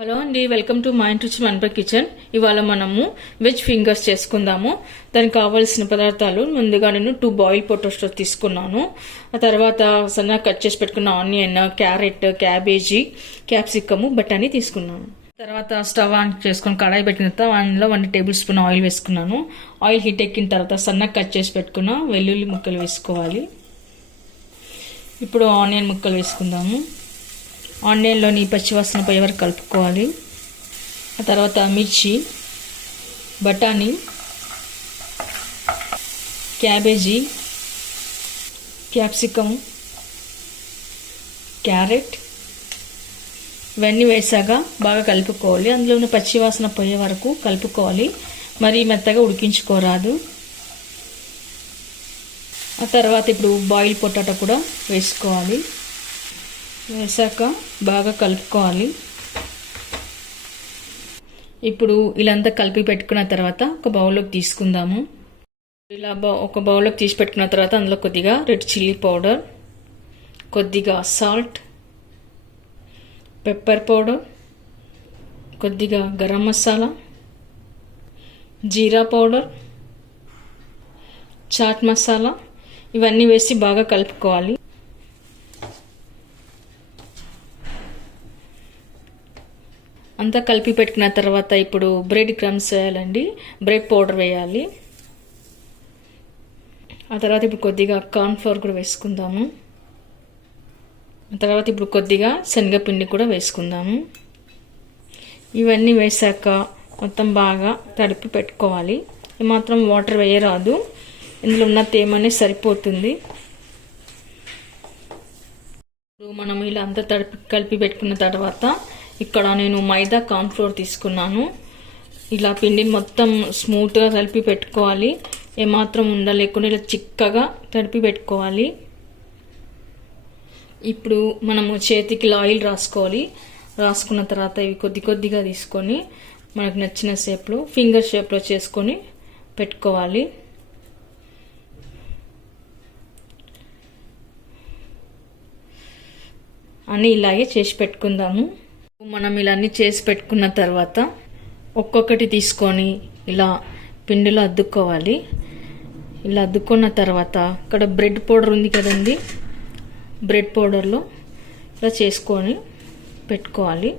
Hello అండి, welcome to మా ఇంటి రుచి మనపై కిచెన్. ఇవాళ మనము వెజ్ ఫింగర్స్ చేసుకుందాము. దానికి కావాల్సిన పదార్థాలు ముందుగా నేను 2 బాయిల్ పొటాటోస్ తీసుకున్నాను. ఆ తర్వాత సన్నగా కట్ చేసి పెట్టుకున్న ఆనియన్, క్యారెట్, క్యాబేజీ, క్యాప్సికము, బఠానీ తీసుకున్నాను. తర్వాత స్టవ్ ఆన్ చేసుకొని కడాయి పెట్టిన తర్వాత అందులో 1 టేబుల్ స్పూన్ ఆయిల్ వేసుకున్నాను. ఆయిల్ హీట్ ఎక్కిన తర్వాత సన్నగా కట్ చేసి పెట్టుకున్న వెల్లుల్లి ముక్కలు వేసుకోవాలి. ఇప్పుడు ఆనియన్ ముక్కలు వేసుకుందాము. ఆనియన్లోని పచ్చివాసన పోయే వరకు కలుపుకోవాలి. ఆ తర్వాత మిర్చి, బఠానీ, క్యాబేజీ, క్యాప్సికమ్, క్యారెట్ ఇవన్నీ వేసాక బాగా కలుపుకోవాలి. అందులో ఉన్న పచ్చివాసన పోయే వరకు కలుపుకోవాలి. మరీ మెత్తగా ఉడికించుకోరాదు. ఆ తర్వాత ఇప్పుడు బాయిల్ పొటాటో కూడా వేసుకోవాలి. వేసాక బాగా కలుపుకోవాలి. ఇప్పుడు ఇలాంతా కలిపి పెట్టుకున్న తర్వాత ఒక బౌల్లోకి తీసుకుందాము. ఇలా ఒక బౌల్లోకి తీసి పెట్టుకున్న తర్వాత అందులో కొద్దిగా రెడ్ చిల్లీ పౌడర్, కొద్దిగా సాల్ట్, పెప్పర్ పౌడర్, కొద్దిగా గరం మసాలా, జీరా పౌడర్, చాట్ మసాలా ఇవన్నీ వేసి బాగా కలుపుకోవాలి. అంతా కలిపి పెట్టుకున్న తర్వాత ఇప్పుడు బ్రెడ్ క్రమ్స్ వేయాలండి. బ్రెడ్ పౌడర్ వేయాలి. ఆ తర్వాత ఇప్పుడు కొద్దిగా కార్న్ ఫ్లోర్ కూడా వేసుకుందాము. ఆ తర్వాత ఇప్పుడు కొద్దిగా శనగపిండి కూడా వేసుకుందాము. ఇవన్నీ వేసాక మొత్తం బాగా తడిపి పెట్టుకోవాలి. ఏమాత్రం వాటర్ వేయరాదు, ఇందులో ఉన్న తేమనే సరిపోతుంది. మనం ఇలా అంతా కలిపి పెట్టుకున్న తర్వాత ఇక్కడ నేను మైదా కార్న్ ఫ్లోర్ తీసుకున్నాను. ఇలా పిండిని మొత్తం స్మూత్గా కలిపి పెట్టుకోవాలి. ఏమాత్రం ఉండలేకుండా ఇలా చిక్కగా తడిపి పెట్టుకోవాలి. ఇప్పుడు మనము చేతికి ఆయిల్ రాసుకోవాలి. రాసుకున్న తర్వాత ఇవి కొద్ది కొద్దిగా తీసుకొని మనకు నచ్చిన షేప్లో ఫింగర్ షేప్లో చేసుకొని పెట్టుకోవాలి. అన్నీ ఇలాగే చేసి పెట్టుకుందాము. మనం ఇలా అన్నీ చేసి పెట్టుకున్న తర్వాత ఒక్కొక్కటి తీసుకొని ఇలా పిండిలో అద్దుకోవాలి. ఇలా అద్దుకున్న తర్వాత ఇక్కడ బ్రెడ్ పౌడర్ ఉంది కదండి, బ్రెడ్ పౌడర్లో ఇలా చేసుకొని పెట్టుకోవాలి.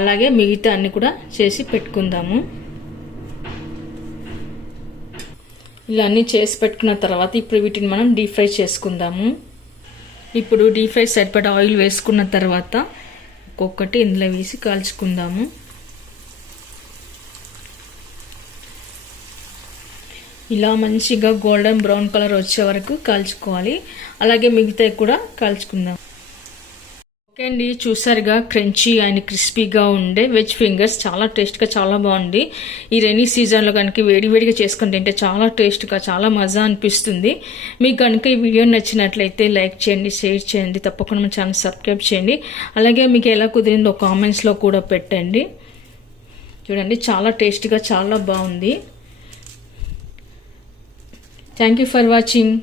అలాగే మిగతా అన్నీ కూడా చేసి పెట్టుకుందాము. ఇలా అన్నీ చేసి పెట్టుకున్న తర్వాత ఇప్పుడు వీటిని మనం డీప్ ఫ్రై చేసుకుందాము. ఇప్పుడు డీప్ ఫ్రై సరిపడా ఆయిల్ వేసుకున్న తర్వాత ఒక్కొక్కటి ఇందులో వేసి కాల్చుకుందాము. ఇలా మంచిగా గోల్డెన్ బ్రౌన్ కలర్ వచ్చే వరకు కాల్చుకోవాలి. అలాగే మిగతాయి కూడా కాల్చుకుందాం. ఓకే అండి, చూసారుగా క్రంచీ అండ్ క్రిస్పీగా ఉండే వెజ్ ఫింగర్స్ చాలా టేస్ట్గా చాలా బాగుంది. ఈ రైనీ సీజన్లో కనుక వేడివేడిగా చేసుకుని తింటే చాలా టేస్ట్గా చాలా మజా అనిపిస్తుంది. మీకు కనుక ఈ వీడియో నచ్చినట్లయితే లైక్ చేయండి, షేర్ చేయండి, తప్పకుండా మన ఛానల్ సబ్స్క్రైబ్ చేయండి. అలాగే మీకు ఎలా కుదిరిందో కామెంట్స్లో కూడా పెట్టండి. చూడండి, చాలా టేస్ట్గా చాలా బాగుంది. Thank you for watching.